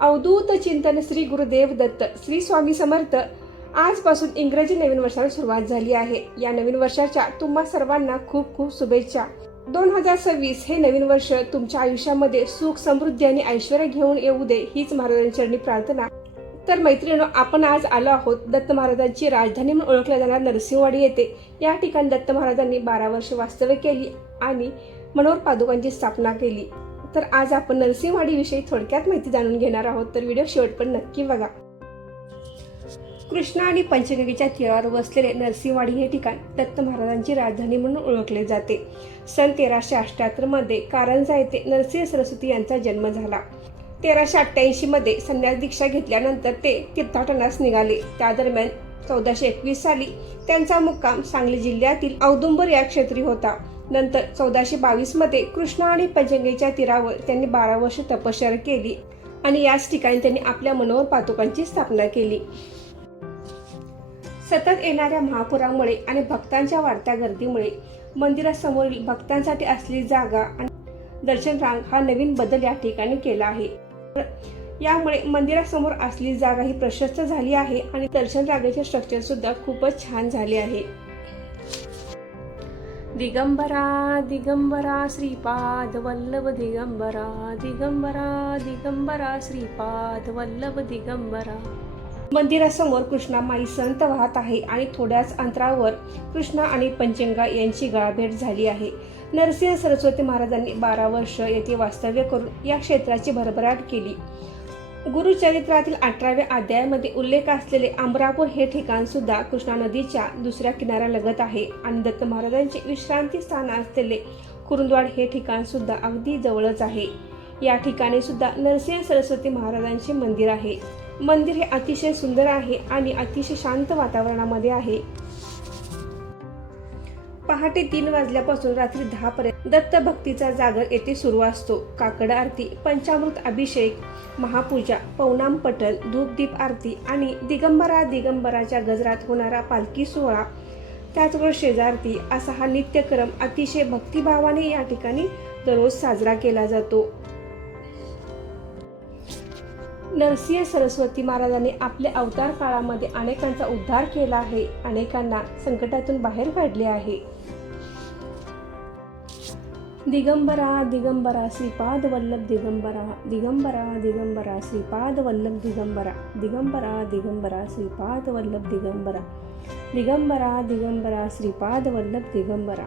अवधूत चिंतन श्री गुरुदेव दत्त श्री स्वामी समर्थ. आजपासून इंग्रजी नवीन वर्षाला सुरुवात झाली आहे. या नवीन वर्षाच्या तुम्हा सर्वांना खूप खूप शुभेच्छा. दोन हजार सव्वीस हे नवीन वर्ष तुमच्या आयुष्यामध्ये सुख समृद्धी आणि ऐश्वर्य घेऊन येऊ दे हीच महाराजांचरणी प्रार्थना. तर मैत्रिणी आपण आज आलो आहोत दत्त महाराजांची राजधानी म्हणून ओळखल्या जाणार नरसिंहवाडी येथे. या ठिकाणी दत्त महाराजांनी बारा वर्ष वास्तव्य केली आणि मनोहर पादुकांची स्थापना केली. तर आज आपण नरसिंहवाडीविषयी थोडक्यात माहिती जाणून घेणार आहोत. तर व्हिडिओ शेवटपर्यंत नक्की बघा. कृष्णा आणि पंचगंगेच्या तीरावर वसलेले नरसिंहवाडी हे ठिकाण दत्त महाराजांची राजधानी म्हणून ओळखले जाते. सन तेराशे अठ्ठ्याहत्तरमध्ये कारंजा येथे नरसिंह सरस्वती यांचा जन्म झाला. तेराशे अठ्ठ्याऐंशीमध्ये संन्यास दीक्षा घेतल्यानंतर ते तीर्थाटनास निघाले. त्या दरम्यान चौदाशे एकवीस साली त्यांचा मुक्काम सांगली जिल्ह्यातील औदुंबर या क्षेत्री होता. नंतर चौदाशे बावीसमध्ये कृष्णा आणि पंजंगेच्या तीरावर त्यांनी बारा वर्ष तपश्चर्या केली आणि याच ठिकाणी त्यांनी आपल्या मनोहर पादुकांची स्थापना केली. सतत येणाऱ्या महापुरामुळे आणि भक्तांच्या वाढत्या गर्दीमुळे मंदिरासमोरील भक्तांसाठी असलेली जागा आणि दर्शन रांग हा नवीन बदल या ठिकाणी केला आहे. यामुळे मंदिरासमोर असलेली जागा ही प्रशस्त झाली आहे आणि दर्शन रांगेचे स्ट्रक्चर सुद्धा खूपच छान झाले आहे. दिगंबरा दिगंबरा श्रीपाद वल्लभ दिगंबरा दिगंबरा दिगंबरा श्रीपाद वल्लभ दिगंबरा. मंदिरासमोर कृष्णा माई संत वाहत आहे आणि थोड्याच अंतरावर कृष्णा आणि पंचंगा यांची गळाभेट झाली आहे. नरसिंह सरस्वती महाराजांनी बारा वर्ष येथे वास्तव्य करून या क्षेत्राची भरभराट केली. गुरुचरित्रातील अठराव्या अध्यायामध्ये उल्लेख असलेले अमरापूर हे ठिकाण सुद्धा कृष्णा नदीच्या दुसऱ्या किनाऱ्यालगत आहे. आणि दत्त महाराजांचे विश्रांती स्थान असलेले कुरुंदवाड हे ठिकाण सुद्धा अगदी जवळच आहे. या ठिकाणी सुद्धा नरसिंह सरस्वती महाराजांचे मंदिर आहे. मंदिर हे अतिशय सुंदर आहे आणि अतिशय शांत वातावरणामध्ये आहे. पहाटे तीन वाजल्यापासून रात्री दहा पर्यंत दत्त भक्तीचा जागर येथे सुरू असतो. काकड आरती पंचामृत अभिषेक महापूजा पौनाम पठण धूपदीप आरती आणि दिगंबरा दिगंबराच्या गजरात होणारा पालखी सोहळा. त्याचबरोबर शेजारती असा हा नित्यक्रम अतिशय भक्तिभावाने या ठिकाणी दररोज साजरा केला जातो. नरसिंह सरस्वती महाराजांनी आपल्या अवतार काळामध्ये अनेकांचा उद्धार केला आहे. अनेकांना संकटातून बाहेर काढले आहे. दिगंबरा दिगंबरा श्रीपाद वल्लभ दिगंबरा दिगंबरा दिगंबरा श्रीपाद वल्लभ दिगंबरा दिगंबरा दिगंबरा श्रीपाद वल्लभ दिगंबरा दिगंबरा दिगंबरा श्रीपाद वल्लभ दिगंबरा.